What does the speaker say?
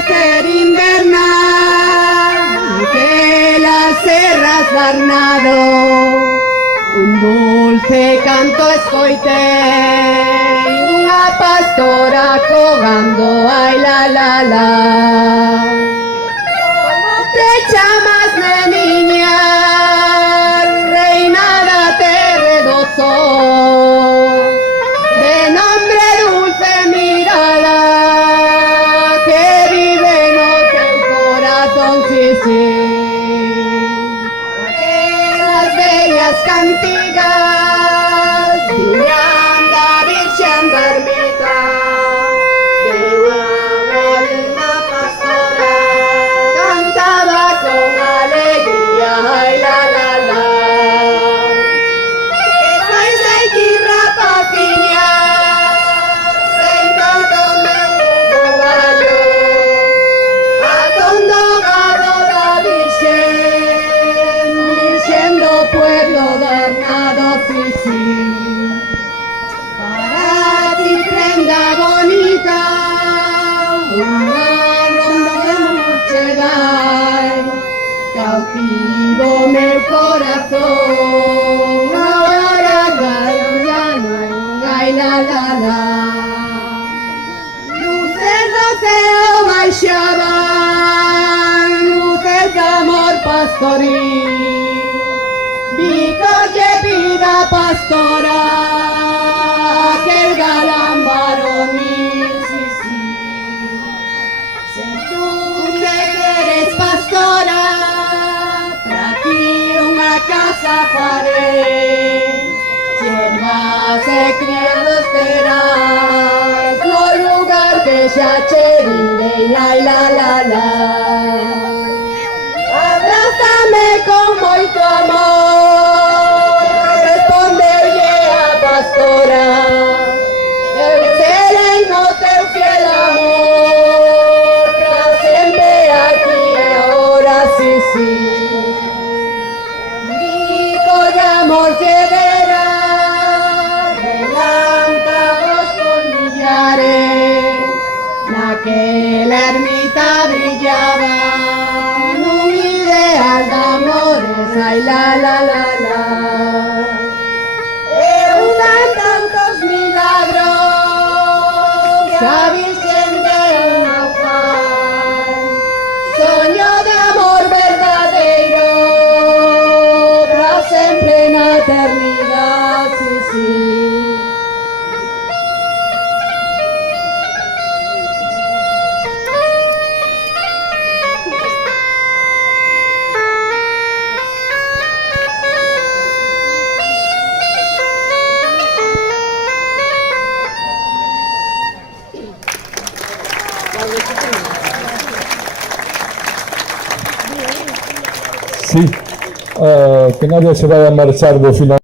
amanecer invernal, que las serras Barnado un dulce canto escoitei, unha pastora cogando, ai la la la. Como te chamas, neniña, reina da terra do sol, de nombre dulce mirada, que vive no teu corazón, sí, sí. Aquelas bellas cantigas viñan da Virxen da Ermita, de unha alma pastora cantaba con alegría, ai la la la. Que fais aquí, rapaciña, sentado meu caballo, atondo gado da Virxen, Virxen do pueblo de Arnado, sí, sí. Para ti, prenda bonita, unha ronda de noche vai, cautivo meu corazón, agora gallano, ai la la la. Luces do ceo baixaban, luces de amor pastoril, bicos de vida pastora, aquel galán varonil, sí, sí. Si tú que eres pastora, para ti unha casa faré, siervas e criados terás, no lugar que xa che direi, ai la la la. Abrázame con moito amor, respondeulle a pastora, eu serei no teu fiel amor, pra sempre aquí e ahora, sí, sí. Bico de amor llegará, relámpagos por millares, naquela ermita brillaba nun ideal de amores, ai la la la la. Eu dan tantos milagros que a Virxen deu unha fai, soño de amor verdadeiro, pra sempre na eternidad, sí, sí. Sí, que nadie se vaya a marchar de final.